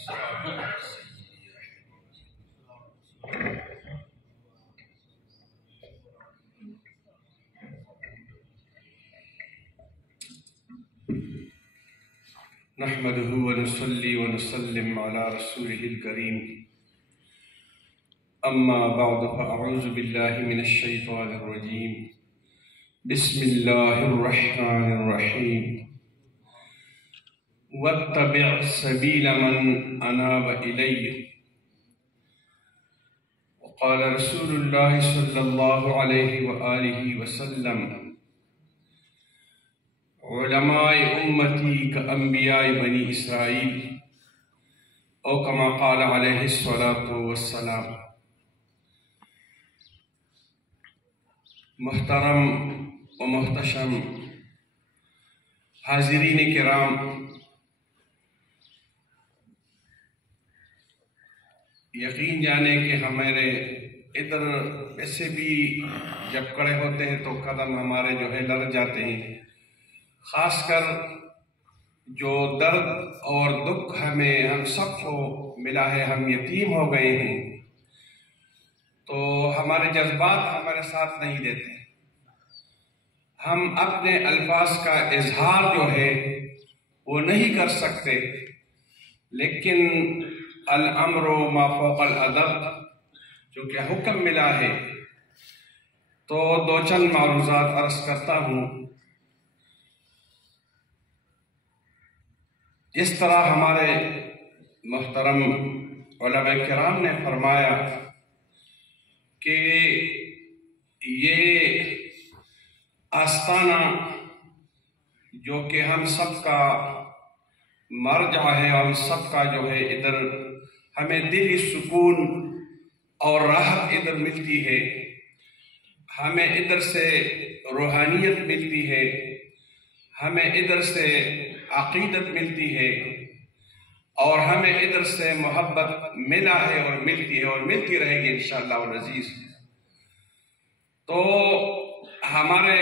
نحمده ونصلي ونسلم على رسوله الكريم أما بعد فأعوذ بالله من الشيطان الرجيم بسم الله الرحمن الرحيم واتبع سبيل من أناب إلي وقال رسول الله صلى الله عليه وآله وسلم علماء امتی کانبیاء بنی اسرائیل او کما قال علیہ الصلاۃ والسلام۔ محترم و محتشم حاضرین کرام، یقین جانے کہ ہمارے ادھر ایسے بھی جب کڑے ہوتے ہیں تو قدم ہمارے جو ہے لڑ جاتے ہیں، خاص کر جو درد اور دکھ ہم سب کو ملا ہے، ہم یتیم ہو گئے ہیں، تو ہمارے جذبات ہمارے ساتھ نہیں دیتے، ہم اپنے الفاظ کا اظہار جو ہے وہ نہیں کر سکتے، لیکن الامر ما فوق الادب چونکہ حکم ملا ہے تو دو چند معروضات عرض کرتا ہوں۔ جس طرح ہمارے محترم علماء کرام نے فرمایا کہ یہ آستانہ جو کہ ہم سب کا مرجع ہے اور ہم سب کا جو ہے ادھر ہمیں دلی سکون اور راحت ادھر ملتی ہے، ہمیں ادھر سے روحانیت ملتی ہے، ہمیں ادھر سے عقیدت ملتی ہے، اور ہمیں ادھر سے محبت ملا ہے اور ملتی ہے اور ملتی رہے گی انشاءاللہ العزیز۔ تو ہمارے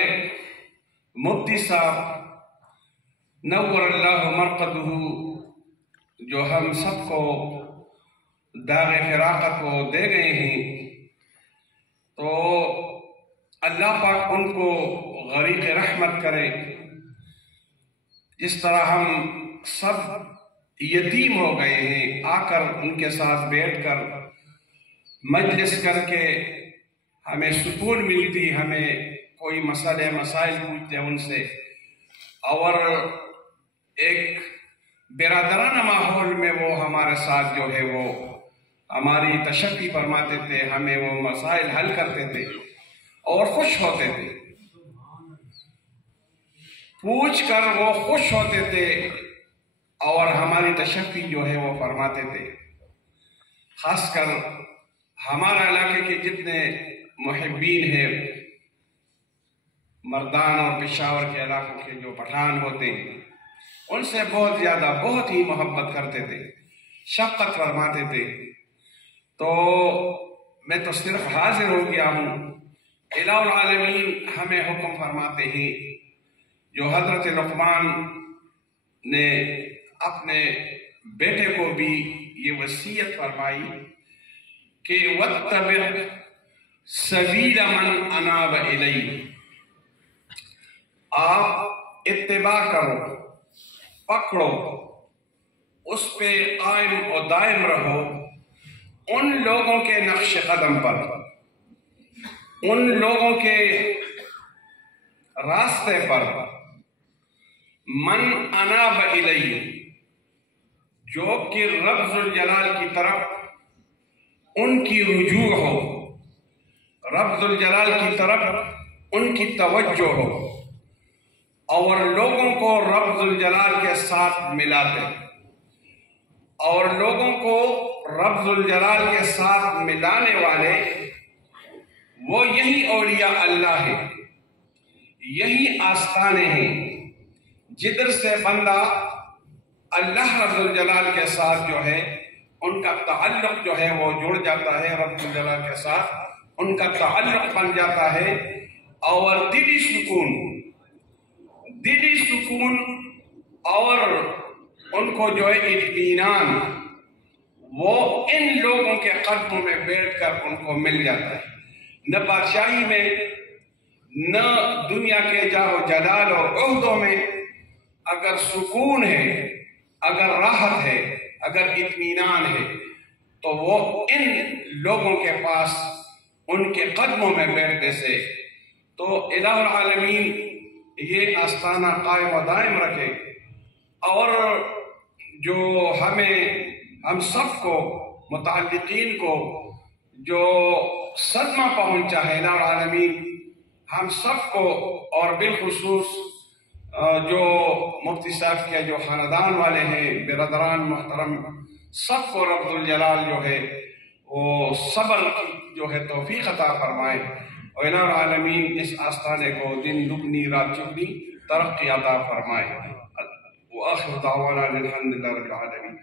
مفتی صاحب نور اللہ مرقدہ جو ہم سب کو داغ فراقت کو دے گئے ہیں، تو اللہ پاک ان کو غریق رحمت کرے۔ جس طرح ہم سب یتیم ہو گئے ہیں، آ کر ان کے ساتھ بیٹھ کر مجلس کر کے ہمیں سکون ملتی، ہمیں کوئی مسائل پوچھتے ہیں ان سے، اور ایک برادرانہ ماحول میں وہ ہمارے ساتھ جو ہے وہ ہماری تشفی فرماتے تھے، ہمیں وہ مسائل حل کرتے تھے اور خوش ہوتے تھے، پوچھ کر وہ خوش ہوتے تھے اور ہماری تشفی جو ہے وہ فرماتے تھے۔ خاص کر ہمارا علاقے کے جتنے محبین ہیں، مردان اور پشاور کے علاقوں کے جو پٹھان ہوتے ہیں، ان سے بہت زیادہ بہت ہی محبت کرتے تھے، شفقت فرماتے تھے۔ تو میں تو صرف حاضر ہو گیا ہوں، الہ العالمین ہمیں حکم فرماتے ہیں جو حضرت لقمان نے اپنے بیٹے کو بھی یہ وصیت فرمائی کہ واتبع سبیل من اناب الی، آپ اتباع کرو، پکڑو، اس پہ قائم و دائم رہو ان لوگوں کے نقش قدم پر، ان لوگوں کے راستے پر، من اناب الی، جو کہ رب ذوالجلال کی طرف ان کی رجوع ہو، رب ذوالجلال کی طرف ان کی توجہ ہو، اور لوگوں کو رب ذوالجلال کے ساتھ ملاتے، اور لوگوں کو رب ذوالجلال کے ساتھ ملانے والے وہ یہی اولیاء اللہ ہیں، یہی آستانے ہیں جدھر سے بندہ اللہ رب الجلال کے ساتھ جو ہے ان کا تعلق جو ہے وہ جڑ جاتا ہے، رب الجلال کے ساتھ ان کا تعلق بن جاتا ہے، اور دلی سکون اور ان کو جو ہے اطمینان وہ ان لوگوں کے قدموں میں بیٹھ کر ان کو مل جاتا ہے۔ نہ بادشاہی میں، نہ دنیا کے جاہ و جلال اور عہدوں میں اگر سکون ہے، اگر راحت ہے، اگر اطمینان ہے، تو وہ ان لوگوں کے پاس ان کے قدموں میں بیٹھنے سے۔ تو الہ العالمین یہ آستانہ قائم و دائم رکھے، اور جو ہم سب کو، متعلقین کو جو صدمہ پہنچا ہے، الہ العالمین ہم سب کو، اور بالخصوص جو مفتی صاحب کے جو خاندان والے ہیں، برادران محترم، سب کو رب الجلال جو ہے وہ صبر کی جو ہے توفیق عطا فرمائے، اور الہ العالمین اس آستانے کو دن دگنی رات چگنی ترقی عطا فرمائے۔ وآخر دعوانا الحمد للہ رب العالمین۔